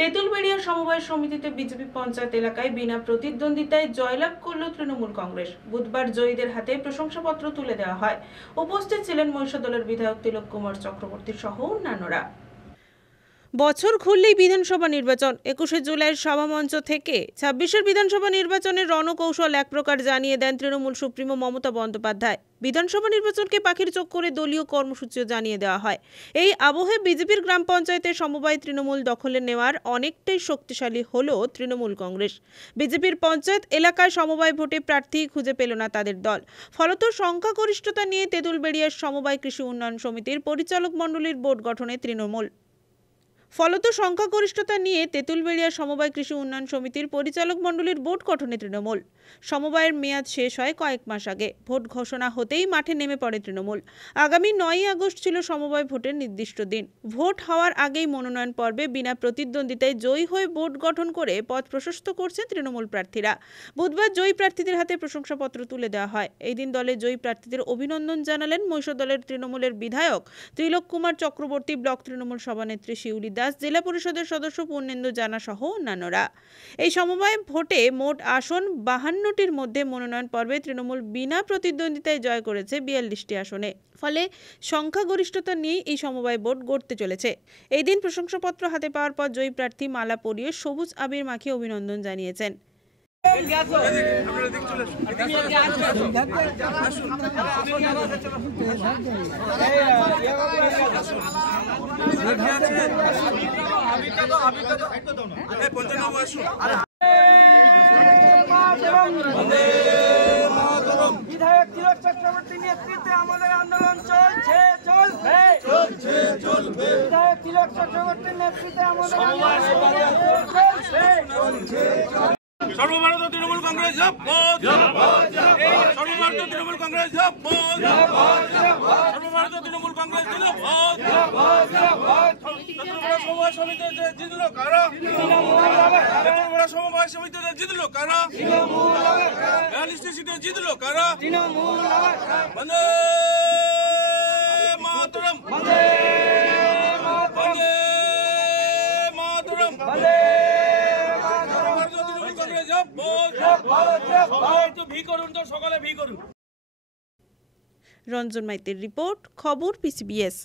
তেঁতুলবেড়িয়া সমবায় সমিতিতে বিজেপি পঞ্চায়েত এলাকায় বিনা প্রতিদ্বন্দ্বিতায় জয়লাভ করল তৃণমূল কংগ্রেস। বুধবার জয়ীদের হাতে প্রশংসাপত্র তুলে দেওয়া হয়। উপস্থিত ছিলেন মহিষাদলের বিধায়ক তিলক কুমার চক্রবর্তী সহ অন্যান্যরা। বছর ঘুরলেই বিধানসভা নির্বাচন। 21শে জুলাইয়ের সভামঞ্চ থেকে 26এর বিধানসভা নির্বাচনের রণকৌশল এক প্রকার জানিয়ে দেন তৃণমূল সুপ্রিমো মমতা বন্দ্যোপাধ্যায়। বিধানসভা নির্বাচনকে পাখির চোখ করে দলীয় কর্মসূচিও জানিয়ে দেওয়া হয়। এই আবহে বিজেপির গ্রাম পঞ্চায়েতের সমবায় তৃণমূল দখলে নেওয়ার অনেকটাই শক্তিশালী হল তৃণমূল কংগ্রেস। বিজেপির পঞ্চায়েত এলাকায় সমবায় ভোটে প্রার্থী খুঁজে পেল না তাদের দল। ফলত সংখ্যাগরিষ্ঠতা নিয়ে তেঁতুলবেড়িয়ার সমবায় কৃষি উন্নয়ন সমিতির পরিচালক মণ্ডলীর বোর্ড গঠনে তৃণমূল সমবায় কৃষি উন্নয়ন সমিতির পরিচালক মণ্ডলীর বোর্ড গঠনে তৃণমূল। সমবায়ের মেয়াদ শেষ হয় কয়েক মাস আগে। ভোট ঘোষণা হতেই মাঠে নেমে পড়ে তৃণমূল। আগামী 9ই আগস্ট ছিল সমবায় ভোটের নির্দিষ্ট দিন। ভোট হওয়ার আগেই মনোনয়ন পর্বে বিনা প্রতিদ্বন্দ্বিতায় জয়ী হয়ে বোর্ড গঠন করে পথ প্রশস্ত করছেন তৃণমূল প্রার্থীরা। বুধবার জয়ী প্রার্থীদের হাতে প্রশংসাপত্র তুলে দেওয়া হয়। এই দিন দলের জয়ী প্রার্থীদের অভিনন্দন জানালেন মহিষাদলের তৃণমূলের বিধায়ক তিলক কুমার চক্রবর্তী, ব্লক তৃণমূল সভানেত্রী শিউলি দাস, জেলা পরিষদের সদস্য পূর্ণেন্দু জানা সহ অন্যান্যরা। এই সমবায় ভোটে মোট আসন 52টির মধ্যে মনোনয়ন পর্বে তৃণমূল বিনা প্রতিদ্বন্দ্বিতায় জয় করেছে 42টি আসনে। ফলে সংখ্যাগরিষ্ঠতা নিয়ে এই সমবায় বোর্ড গড়তে চলেছে। এই দিন প্রশংসাপত্র হাতে পাওয়ার পর জয়ী প্রার্থী মালা পরিয়ে সবুজ আবির মাখিয়ে অভিনন্দন জানিয়েছেন। বিধায়ক তিলক চক্রবর্তীর নেতৃত্বে আমাদের আন্দোলন চলছে চলবে। বিধায়ক তিলক চক্রবর্তীর নেতৃত্বে আমাদের সর্বভারতীয় তৃণমূল কংগ্রেস সর্বভারতীয় তৃণমূল কংগ্রেস সর্বভারতীয় তৃণমূল কংগ্রেস সমবায় সমিতিতে জিতলো কারা? সমবায় সমিতিতে জিতলো কারা? 42টি সিটে জিতলো কারা? বন্দে মাতরম, বন্দে মাতরম, রঞ্জন মাইতির রিপোর্ট, খবর পিসিবিএস।